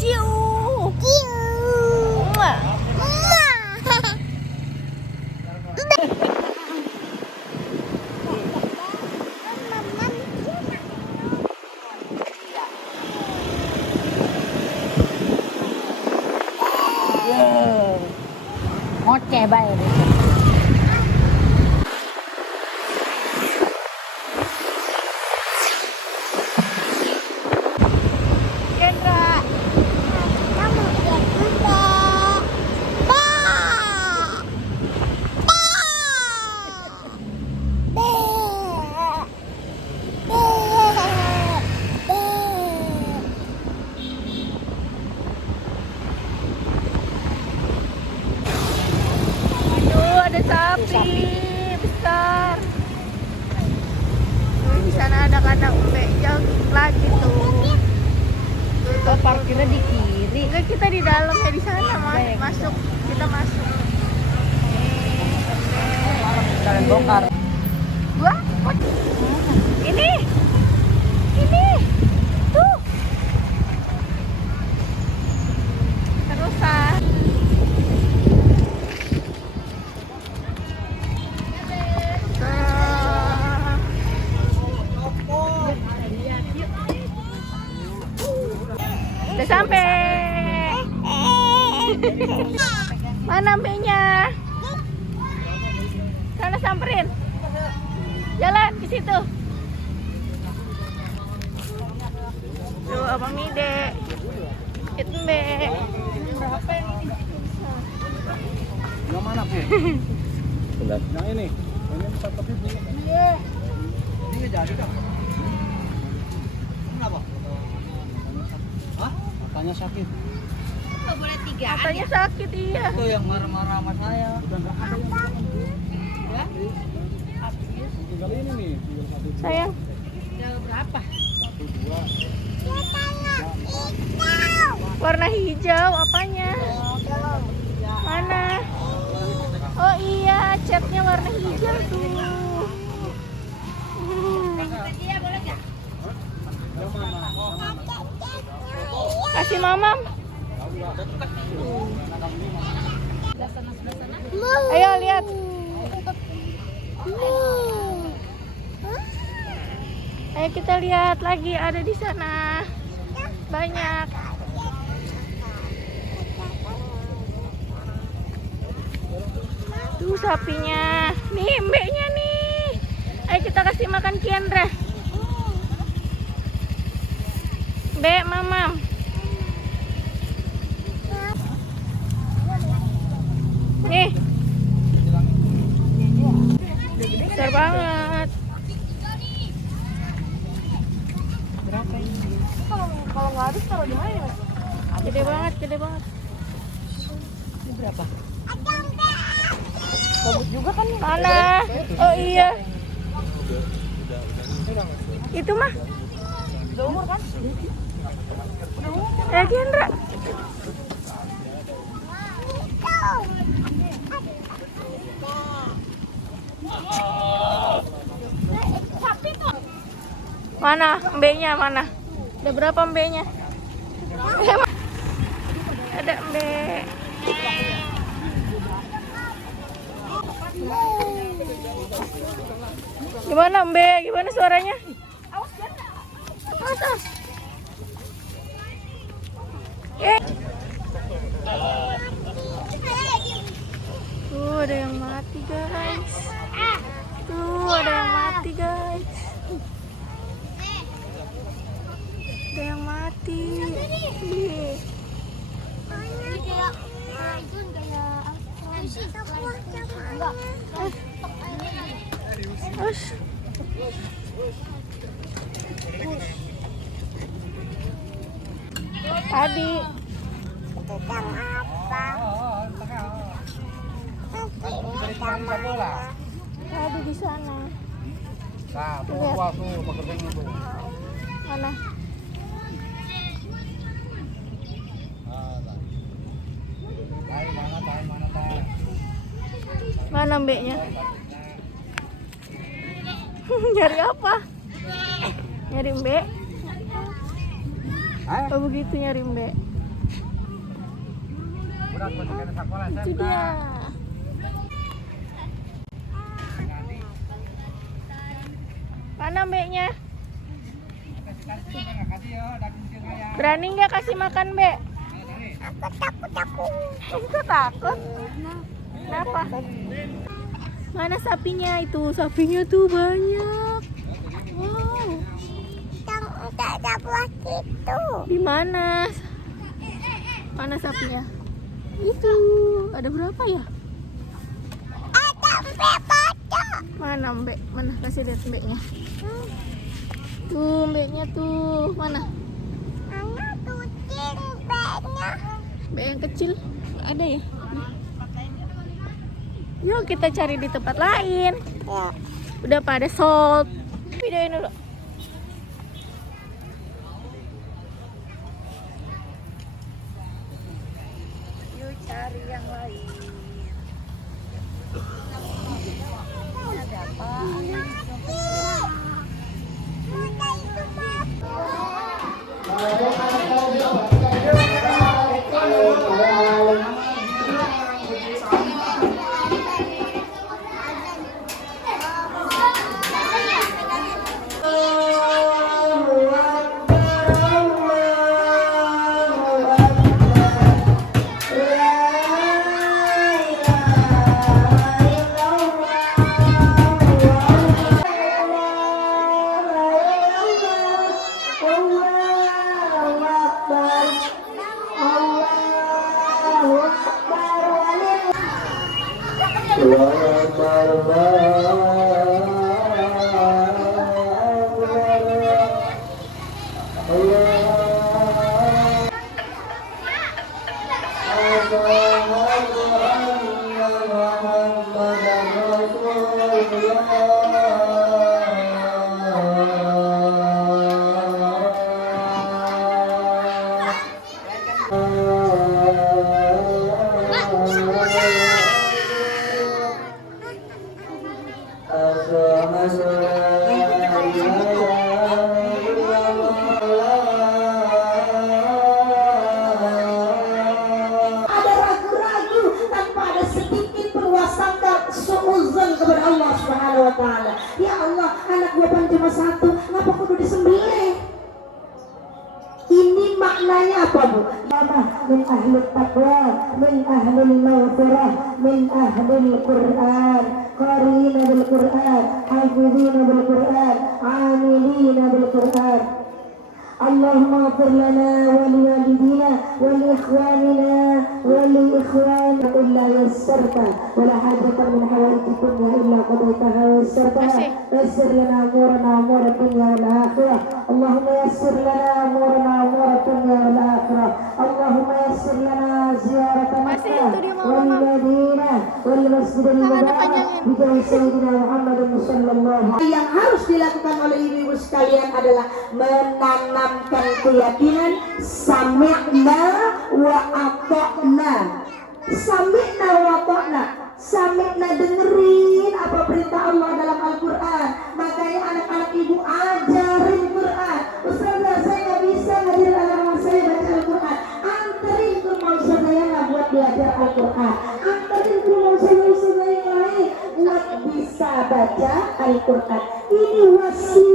Ciu. Ciu. Mua. Mua. Ngoceh bae. Kendra. Kamu lihat Bunda. Aduh, ada sapi besar. Di sana ada kandang umbe jauh lagi tuh. Oh, parkirnya di kiri. Enggak, kita di dalam ya, di sana masuk. Kita masuk. Kalian bongkar. Gua? Ini. Tuh. Terusan. Udah sampai. Mana ambenya? Sana samperin. Jalan ke situ. Tuh Abang Mide. Itu Mbe. Berapa ini? Yang mana, Bu? Yang ini. Ini 4 ribu. Iya. Ini jadi kan? Kenapa? Hah? Matanya sakit. Enggak boleh 3. Matanya sakit, iya. Itu yang marah-marah sama saya. Udah enggak ada yang Ya. tinggal ini nih, tinggal satu. Sayang. Udah berapa? 1, 2. Warna hijau apanya? Mana? Oh iya, catnya warna hijau tuh. Yang mana? Kasih mamam. Ayo lihat. Ayo kita lihat lagi, ada di sana. Banyak. Tuh sapinya. Nih mbeknya nih. Ayo kita kasih makan Kendra. Mbek, mamam. Nih. Besar banget. Berapa ini? Kalau nggak habis taruh di mana, Mas? Gede banget, gede banget. Ini berapa? Bagus juga kan? Mana? Oh iya. Itu mah. Udah umur kan? Kendra. Mana mbeknya, mana? Ada berapa mbeknya? Ada mbek. Gimana mbek? Gimana suaranya? Awas. Tuh ada yang mati guys. Ada yang mati. Ih. Ush. Tadi tadi di sana. Nah, tuh luas tuh pekerjaannya tuh. Mana? Mana mbeknya? Nyari apa? Nyari mbek? Oh begitu nyari Mbak. Itu dia. Mana Mbaknya? Berani nggak kasih makan Mbak? Aku takut. Kenapa? Mana sapinya itu? Sapinya tuh banyak. Wow. Yang tidak ada buah itu. Di mana? Mana sapinya? Itu. Ada berapa ya? Ada berapa? Mana Mbak? Mana kasih lihat Mbaknya? Tuh Mbaknya tuh. Mana? Anak kucing banyak. Mbak yang kecil ada ya? Yuk kita cari di tempat lain. Ya. Udah pada sold. Videoin dulu. Yuk cari yang lain. Ada apa? Muda itu kepada Allah Subhanahu wa taala. Ya Allah, anak gua kan cuma satu, ngapa kudu disembelih? Ini maknanya apa, Bu? Min ahli taqwa, min ahli maghfirah, min ahli Quran, qarina bil Quran, hafizina bil Quran, amilina bil Quran. Allahumma ighfir lana wa liwalidina wa liikhwanina wa liikhwanina illa yassarta wa la hajatan min hawaiji dunya illa qadaitaha wa yassartaha yassir lana umurana umur dunya wal akhirah. Allahumma yassir lana umurana umur dunya wal akhirah. Allahumma yassir lana ziyarata Makkah wal Madinah wal Masjidil Mubarak bi jahi sayyidina Muhammad sallallahu alaihi. Yang harus dilakukan oleh ibu-ibu sekalian adalah menanamkan keyakinan sami'na wa ata'na. Sami'na wa ata'na. Sami'na, dengerin apa perintah Allah dalam Al-Quran. Makanya anak-anak ibu ajarin Quran. Ustazah, saya nggak bisa ngajarin anak-anak saya baca Al-Quran. Anterin ke rumah ustazah yang nggak buat belajar Al-Quran. Anterin ke rumah ustazah yang lain buat bisa baca Al-Quran. Ini wasiat